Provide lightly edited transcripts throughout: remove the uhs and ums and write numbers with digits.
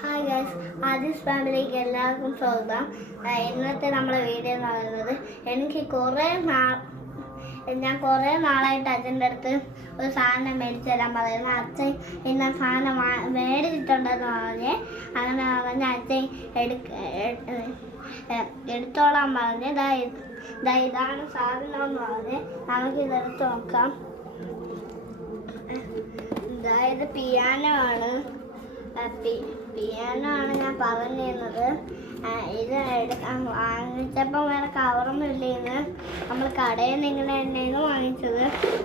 Hi guys, ആദിസ് ഫാമിലിക്ക് എല്ലാവർക്കും സ്വാഗതം. ഇന്നത്തെ നമ്മളെ വീഡിയോ എന്ന് പറയുന്നത് ഞാൻ കുറേ നാളായിട്ട് അച്ഛൻ്റെ അടുത്ത് ഒരു സാധനം മേടിച്ചു തരാൻ പറയുന്നു. അച്ഛൻ ഇന്ന സാധനം മേടിച്ചിട്ടുണ്ടെന്ന് പറഞ്ഞ് അങ്ങനെ പറഞ്ഞ് അച്ഛൻ എടുത്തോളാൻ പറഞ്ഞ് ഇതാണ് സാധനം എന്ന് പറഞ്ഞ് നമുക്കിതെടുത്ത് നോക്കാം. ഇത് പിയാനോ ആണ്. പിയാനോ ആണ് ഞാൻ പറഞ്ഞിരുന്നത്. ഇത് വാങ്ങിച്ചപ്പോൾ വേറെ കവറൊന്നും ഇല്ലേന്ന്. നമ്മൾ കടയിൽ നിന്ന് ഇങ്ങനെ എണ്ണേന്ന് വാങ്ങിച്ചത്.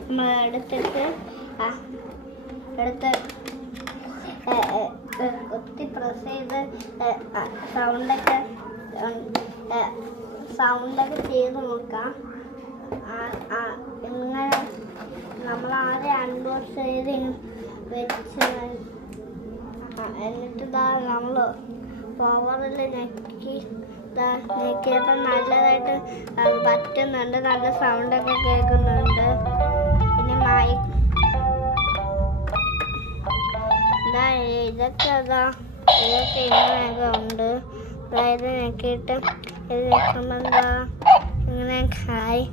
നമ്മൾ എടുത്ത് കുത്തി പ്രസ് ചെയ്ത് സൗണ്ടൊക്കെ ചെയ്ത് നോക്കാം. ഇങ്ങനെ നമ്മൾ ആദ്യം അൺബോക്സ് ചെയ്ത് വെച്ച് എന്നിട്ട് നമ്മൾ പവറിൽ ഞെക്കിയപ്പോൾ നല്ലതായിട്ട് പറ്റുന്നുണ്ട്. നല്ല സൗണ്ടൊക്കെ കേൾക്കുന്നുണ്ട്. പിന്നെ ഇതൊക്കെ ഇങ്ങനെയൊക്കെ ഉണ്ട്. അതായത് ഞെക്കിയിട്ട് ഇത് വെക്കുമ്പോൾ ഇങ്ങനെയൊക്കെ ആയി.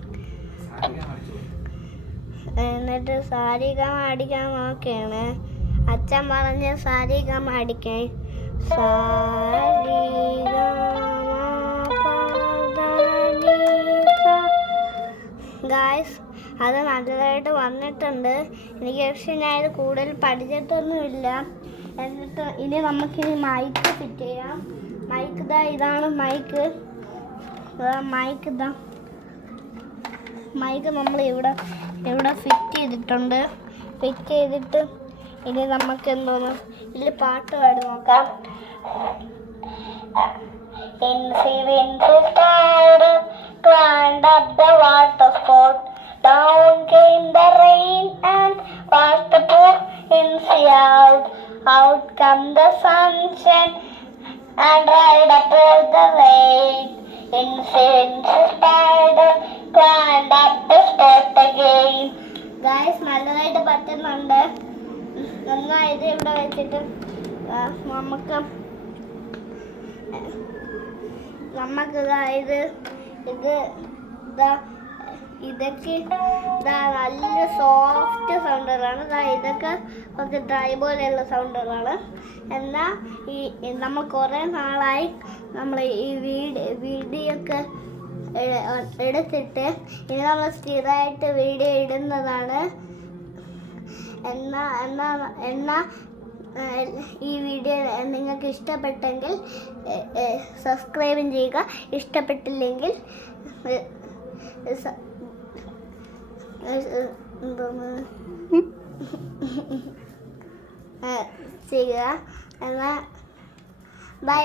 എന്നിട്ട് സാരിഗമ അടിക്കാൻ നോക്കിയാണ്. അച്ഛൻ പറഞ്ഞ സാരിഗമ അടിക്കാൻ. ഗായ്സ്, അത് നല്ലതായിട്ട് വന്നിട്ടുണ്ട്. എനിക്ക് പക്ഷേ ഞാൻ ഇത് കൂടുതൽ പഠിച്ചിട്ടൊന്നുമില്ല. എന്നിട്ട് നമുക്കിനി മൈക്ക് ഫിറ്റ് ചെയ്യാം. മൈക്ക് ഇതാണ് മൈക്ക്. മൈക്ക് നമ്മൾ ഇവിടെ ഫിറ്റ് ചെയ്തിട്ടുണ്ട്. ഫിറ്റ് ചെയ്തിട്ട് ഇനി നമുക്ക് എന്തോന്ന് ഇതിൽ പാട്ട് പാടി നോക്കാം. Climbed up the waterfall, down came the rain and washed the poor Incy out. Out come the sunshine and dried up all the rain. Incy spider climbed up the spot again. Guys, നല്ലതായിട്ട് പറ്റുന്നുണ്ട്. നന്നായിട്ട് ഇവിടെ വെച്ചിട്ട് നമുക്ക് ഇതൊക്കെ നല്ല soft സൗണ്ടുകളാണ്. ഇതൊക്കെ കുറച്ച് ഡ്രൈ പോലെയുള്ള സൗണ്ടുകളാണ്. എന്നാൽ നമ്മൾ കുറേ നാളായി നമ്മൾ ഈ വീഡിയോ ഒക്കെ എടുത്തിട്ട് ഇനി നമ്മൾ സ്ഥിരമായിട്ട് വീഡിയോ ഇടുന്നതാണ്. എന്നാ ഈ വീഡിയോ നിങ്ങൾക്ക് ഇഷ്ടപ്പെട്ടെങ്കിൽ സബ്സ്ക്രൈബും ചെയ്യുക. ഇഷ്ടപ്പെട്ടില്ലെങ്കിൽ ചെയ്യുക. എന്നാൽ ബൈ.